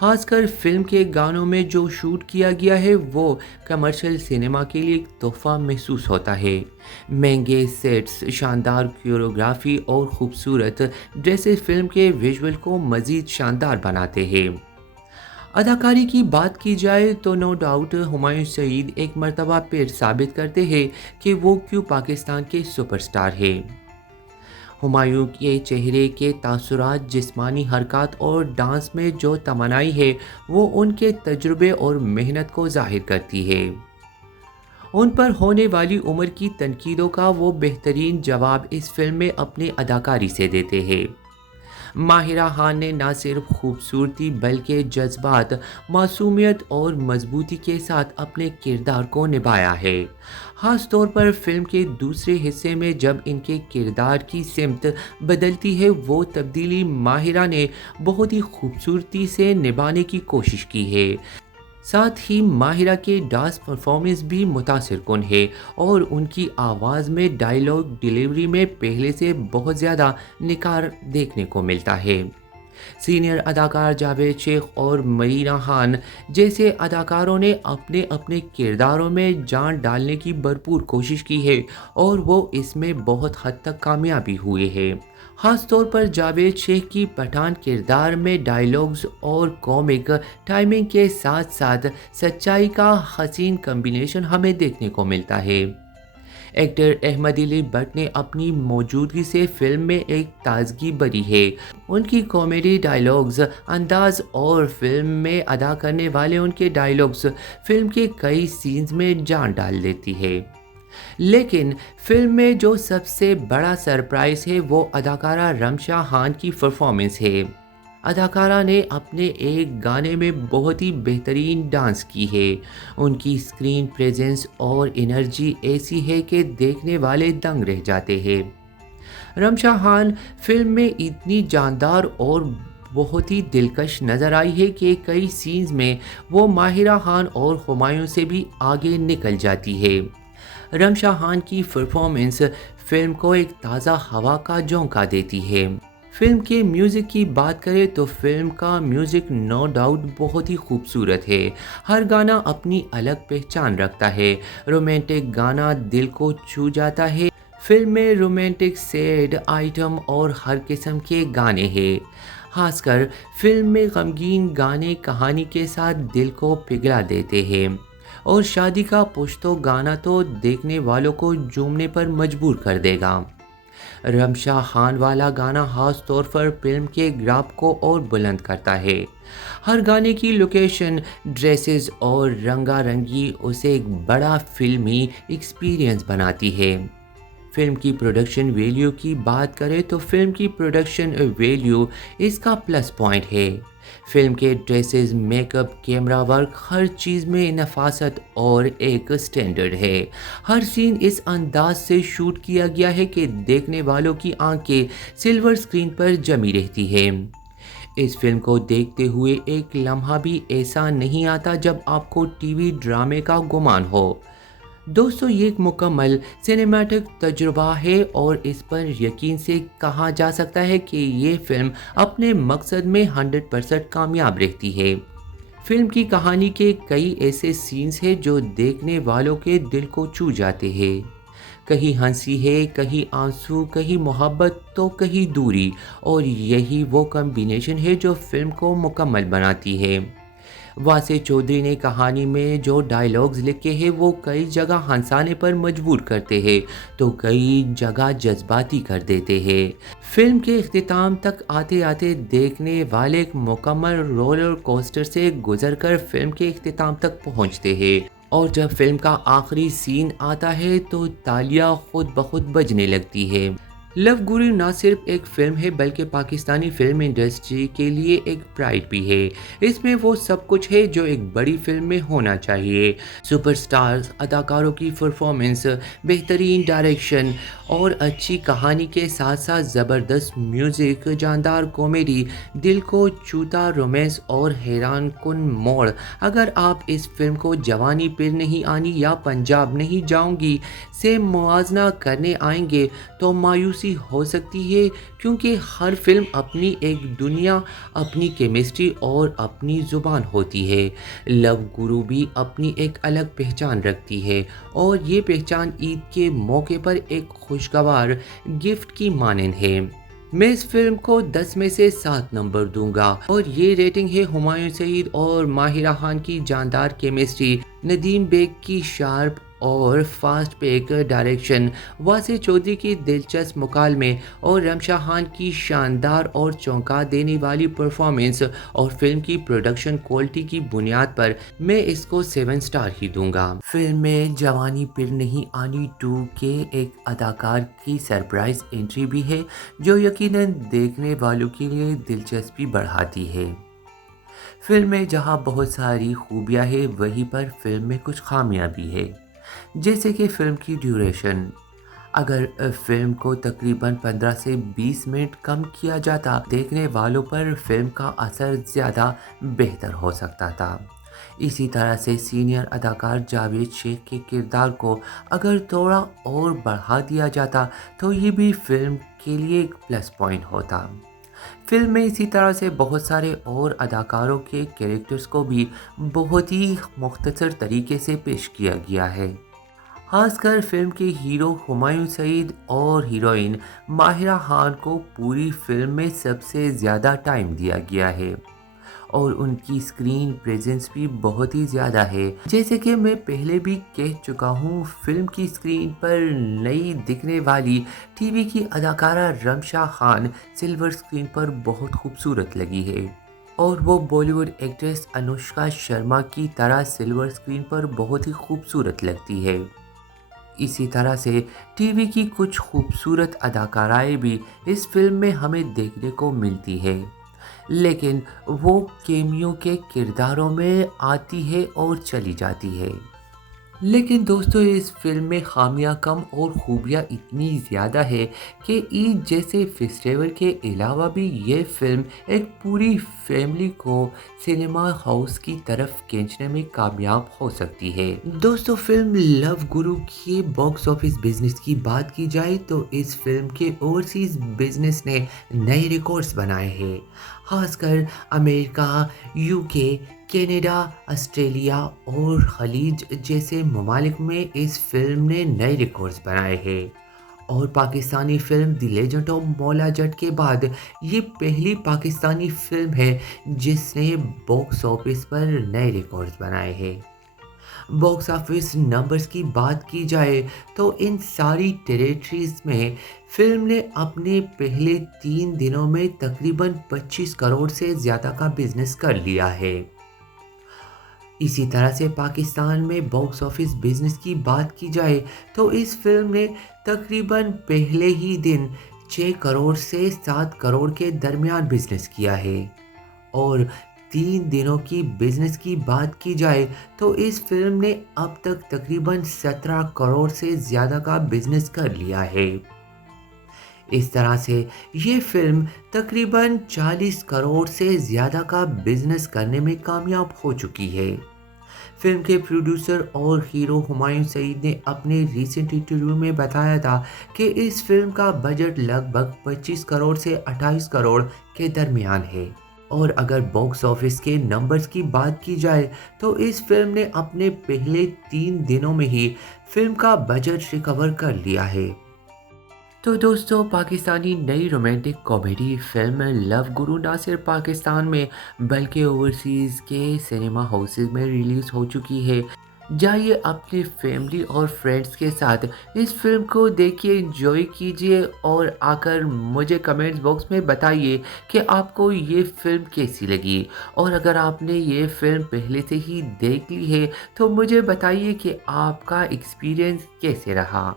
خاص کر فلم کے گانوں میں جو شوٹ کیا گیا ہے وہ کمرشل سینما کے لیے ایک تحفہ محسوس ہوتا ہے۔ مہنگے سیٹس، شاندار کوریوگرافی اور خوبصورت ڈریسز فلم کے ویژول کو مزید شاندار بناتے ہیں۔ اداکاری کی بات کی جائے تو نو ڈاؤٹ ہمایوں سعید ایک مرتبہ پھر ثابت کرتے ہیں کہ وہ کیوں پاکستان کے سپر سٹار ہیں۔ ہمایوں کے چہرے کے تاثرات، جسمانی حرکات اور ڈانس میں جو توانائی ہے وہ ان کے تجربے اور محنت کو ظاہر کرتی ہے۔ ان پر ہونے والی عمر کی تنقیدوں کا وہ بہترین جواب اس فلم میں اپنی اداکاری سے دیتے ہیں۔ ماہرہ خان نے نہ صرف خوبصورتی بلکہ جذبات، معصومیت اور مضبوطی کے ساتھ اپنے کردار کو نبھایا ہے۔ خاص طور پر فلم کے دوسرے حصے میں جب ان کے کردار کی سمت بدلتی ہے، وہ تبدیلی ماہرہ نے بہت ہی خوبصورتی سے نبھانے کی کوشش کی ہے۔ ساتھ ہی ماہرہ کے ڈانس پرفارمنس بھی متاثر کن ہے اور ان کی آواز میں ڈائیلاگ ڈیلیوری میں پہلے سے بہت زیادہ نکھار دیکھنے کو ملتا ہے۔ سینئر اداکار جاوید شیخ اور مرینا خان جیسے اداکاروں نے اپنے اپنے کرداروں میں جان ڈالنے کی بھرپور کوشش کی ہے اور وہ اس میں بہت حد تک کامیابی ہوئے ہیں۔ خاص طور پر جاوید شیخ کی پٹھان کردار میں ڈائیلاگز اور کامک ٹائمنگ کے ساتھ ساتھ سچائی کا حسین کمبینیشن ہمیں دیکھنے کو ملتا ہے۔ ایکٹر احمد علی بٹ نے اپنی موجودگی سے فلم میں ایک تازگی بھری ہے۔ ان کی کامیڈی ڈائیلاگز انداز اور فلم میں ادا کرنے والے ان کے ڈائیلاگز فلم کے کئی سینز میں جان ڈال دیتی ہے۔ لیکن فلم میں جو سب سے بڑا سرپرائز ہے وہ اداکارہ رمشا خان کی پرفارمنس ہے۔ اداکارہ نے اپنے ایک گانے میں بہت ہی بہترین ڈانس کی ہے۔ ان کی اسکرین پریزنس اور انرجی ایسی ہے کہ دیکھنے والے دنگ رہ جاتے ہیں۔ رمشا خان فلم میں اتنی جاندار اور بہت ہی دلکش نظر آئی ہے کہ کئی سینز میں وہ ماہرہ خان اور ہمایوں سے بھی آگے نکل جاتی ہے۔ رمشا خان کی پرفارمنس فلم کو ایک تازہ ہوا کا جھونکا دیتی ہے۔ فلم کے میوزک کی بات کریں تو فلم کا میوزک نو ڈاؤٹ بہت ہی خوبصورت ہے۔ ہر گانا اپنی الگ پہچان رکھتا ہے۔ رومانٹک گانا دل کو چھو جاتا ہے۔ فلم میں رومانٹک سیڈ آئٹم اور ہر قسم کے گانے ہیں۔ خاص کر فلم میں غمگین گانے کہانی کے ساتھ دل کو پگھلا دیتے ہیں اور شادی کا پشتو گانا تو دیکھنے والوں کو جھومنے پر مجبور کر دے گا۔ رمشا خان والا گانا خاص طور پر فلم کے گراف کو اور بلند کرتا ہے۔ ہر گانے کی لوکیشن، ڈریسز اور رنگا رنگی اسے ایک بڑا فلمی ایکسپیرینس بناتی ہے۔ فلم کی پروڈکشن ویلیو کی بات کریں تو فلم کی پروڈکشن ویلیو اس کا پلس پوائنٹ ہے۔ فلم کے dresses, make up, camera work, ہر چیز میں نفاست اور ایک سٹینڈرڈ ہے۔ ہر سین اس انداز سے شوٹ کیا گیا ہے کہ دیکھنے والوں کی آنکھیں سلور سکرین پر جمی رہتی ہے۔ اس فلم کو دیکھتے ہوئے ایک لمحہ بھی ایسا نہیں آتا جب آپ کو ٹی وی ڈرامے کا گمان ہو۔ دوستو، یہ ایک مکمل سینیمیٹک تجربہ ہے اور اس پر یقین سے کہا جا سکتا ہے کہ یہ فلم اپنے مقصد میں 100% کامیاب رہتی ہے۔ فلم کی کہانی کے کئی ایسے سینز ہیں جو دیکھنے والوں کے دل کو چھو جاتے ہیں۔ کہیں ہنسی ہے، کہیں آنسو، کہیں محبت تو کہیں دوری، اور یہی وہ کمبینیشن ہے جو فلم کو مکمل بناتی ہے۔ واسع چودھری نے کہانی میں جو ڈائیلاگز لکھے ہیں وہ کئی جگہ ہنسانے پر مجبور کرتے ہیں تو کئی جگہ جذباتی کر دیتے ہیں۔ فلم کے اختتام تک آتے آتے دیکھنے والے ایک مکمل رولر کوسٹر سے گزر کر فلم کے اختتام تک پہنچتے ہیں، اور جب فلم کا آخری سین آتا ہے تو تالیاں خود بخود بجنے لگتی ہے۔ لو گرو نہ صرف ایک فلم ہے بلکہ پاکستانی فلم انڈسٹری کے لیے ایک پرائڈ بھی ہے۔ اس میں وہ سب کچھ ہے جو ایک بڑی فلم میں ہونا چاہیے۔ سپر سٹارز، اداکاروں کی پرفارمنس، بہترین ڈائریکشن اور اچھی کہانی کے ساتھ ساتھ زبردست میوزک، جاندار کامیڈی، دل کو چھوتا رومانس اور حیران کن موڑ۔ اگر آپ اس فلم کو جوانی پھر نہیں آنی یا پنجاب نہیں جاؤں گی سے موازنہ کرنے آئیں گے تو مایوسی سی ہو سکتی ہے کیونکہ ہر فلم اپنی ایک دنیا، اپنی کیمسٹری اور اپنی زبان ہوتی ہے۔ لو گرو بھی اپنی ایک الگ پہچان رکھتی ہے اور یہ پہچان عید کے موقع پر ایک خوشگوار گفٹ کی مانند ہے۔ میں اس فلم کو 10 میں سے 7 نمبر دوں گا اور یہ ریٹنگ ہے ہمایوں سعید اور ماہرہ خان کی جاندار کیمسٹری، ندیم بیگ کی شارپ اور فاسٹ پیک ڈائریکشن، واصل چودھری کی دلچسپ مکالمے اور رمشا خان کی شاندار اور چونکا دینے والی پرفارمنس اور فلم کی پروڈکشن کوالٹی کی بنیاد پر میں اس کو 7 سٹار ہی دوں گا۔ فلم میں جوانی پھر نہیں آنی 2 کے ایک اداکار کی سرپرائز انٹری بھی ہے جو یقیناً دیکھنے والوں کے لیے دلچسپی بڑھاتی ہے۔ فلم میں جہاں بہت ساری خوبیاں ہیں وہیں پر فلم میں کچھ خامیاں بھی ہیں، جیسے کہ فلم کی ڈیوریشن۔ اگر فلم کو تقریباً 15 سے 20 منٹ کم کیا جاتا دیکھنے والوں پر فلم کا اثر زیادہ بہتر ہو سکتا تھا۔ اسی طرح سے سینئر اداکار جاوید شیخ کے کردار کو اگر تھوڑا اور بڑھا دیا جاتا تو یہ بھی فلم کے لیے ایک پلس پوائنٹ ہوتا۔ فلم میں اسی طرح سے بہت سارے اور اداکاروں کے کیریکٹرز کو بھی بہت ہی مختصر طریقے سے پیش کیا گیا ہے۔ خاص کر فلم کے ہیرو ہمایوں سعید اور ہیروئن ماہرہ خان کو پوری فلم میں سب سے زیادہ ٹائم دیا گیا ہے اور ان کی اسکرین پریزنس بھی بہت ہی زیادہ ہے۔ جیسے کہ میں پہلے بھی کہہ چکا ہوں، فلم کی اسکرین پر نئی دکھنے والی ٹی وی کی اداکارہ رمشا خان سلور اسکرین پر بہت خوبصورت لگی ہے اور وہ بالی ووڈ ایکٹریس انوشکا شرما کی طرح سلور اسکرین پر بہت ہی خوبصورت لگتی ہے۔ اسی طرح سے ٹی وی کی کچھ خوبصورت اداکارائیں بھی اس فلم میں ہمیں دیکھنے کو ملتی ہے، لیکن وہ کیمیو کے کرداروں میں آتی ہے اور چلی جاتی ہے۔ لیکن دوستو، اس فلم میں خامیاں کم اور خوبیاں اتنی زیادہ ہے کہ عید جیسے فیسٹیول کے علاوہ بھی یہ فلم ایک پوری فیملی کو سنیما ہاؤس کی طرف کھینچنے میں کامیاب ہو سکتی ہے۔ دوستو، فلم لو گرو کے باکس آفس بزنس کی بات کی جائے تو اس فلم کے اوورسیز بزنس نے نئے ریکارڈز بنائے ہیں۔ خاص کر امریکہ، یو کے، کینیڈا، آسٹریلیا اور خلیج جیسے ممالک میں اس فلم نے نئے ریکارڈز بنائے ہیں اور Pakistani film the legend of مولا جٹ کے بعد یہ پہلی پاکستانی فلم ہے جس نے باکس آفس پر نئے ریکارڈز بنائے ہیں۔ باکس آفس نمبرز کی بات کی جائے تو ان ساری ٹیریٹریز میں فلم نے اپنے پہلے 3 دنوں میں تقریباً 25 کروڑ سے زیادہ کا بزنس کر لیا ہے۔ اسی طرح سے پاکستان میں باکس آفس بزنس کی بات کی جائے تو اس فلم نے تقریباً پہلے ہی دن 6 کروڑ سے 7 کروڑ کے درمیان بزنس کیا ہے اور 3 دنوں کی بزنس کی بات کی جائے تو اس فلم نے اب تک تقریباً 17 کروڑ سے زیادہ کا بزنس کر لیا ہے۔ اس طرح سے یہ فلم تقریباً 40 کروڑ سے زیادہ کا بزنس کرنے میں کامیاب ہو چکی ہے۔ فلم کے پروڈیوسر اور ہیرو ہمایوں سعید نے اپنے ریسنٹ انٹرویو میں بتایا تھا کہ اس فلم کا بجٹ لگ بھگ 25 کروڑ سے 28 کروڑ کے درمیان ہے اور اگر باکس آفس کے نمبرز کی بات کی جائے تو اس فلم نے اپنے پہلے 3 دنوں میں ہی فلم کا بجٹ ریکور کر لیا ہے۔ تو دوستو، پاکستانی نئی رومانٹک کامیڈی فلم لو گرو نہ صرف پاکستان میں بلکہ اوورسیز کے سنیما ہاؤسز میں ریلیز ہو چکی ہے۔ جائیے اپنی فیملی اور فرینڈز کے ساتھ اس فلم کو دیکھیے، انجوائے کیجیے اور آ کر مجھے کمنٹس باکس میں بتائیے کہ آپ کو یہ فلم کیسی لگی، اور اگر آپ نے یہ فلم پہلے سے ہی دیکھ لی ہے تو مجھے بتائیے کہ آپ کا ایکسپیرینس کیسے رہا۔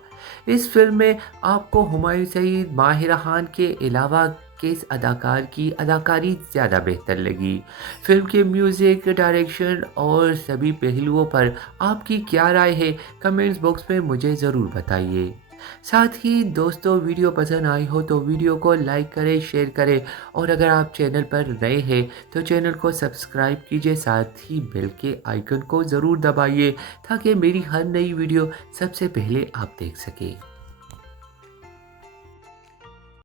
اس فلم میں آپ کو ہمایوں سعید، ماہرہ خان کے علاوہ کس اداکار کی اداکاری زیادہ بہتر لگی؟ فلم کے میوزک، ڈائریکشن اور سبھی پہلوؤں پر آپ کی کیا رائے ہے؟ کمنٹس باکس میں مجھے ضرور بتائیے۔ ساتھ ہی دوستو، ویڈیو پسند آئی ہو تو ویڈیو کو لائک کریں، شیئر کریں اور اگر آپ چینل پر نئے ہیں تو چینل کو سبسکرائب کیجئے، ساتھ ہی بیل کے آئیکن کو ضرور دبائیے تاکہ میری ہر نئی ویڈیو سب سے پہلے آپ دیکھ سکیں۔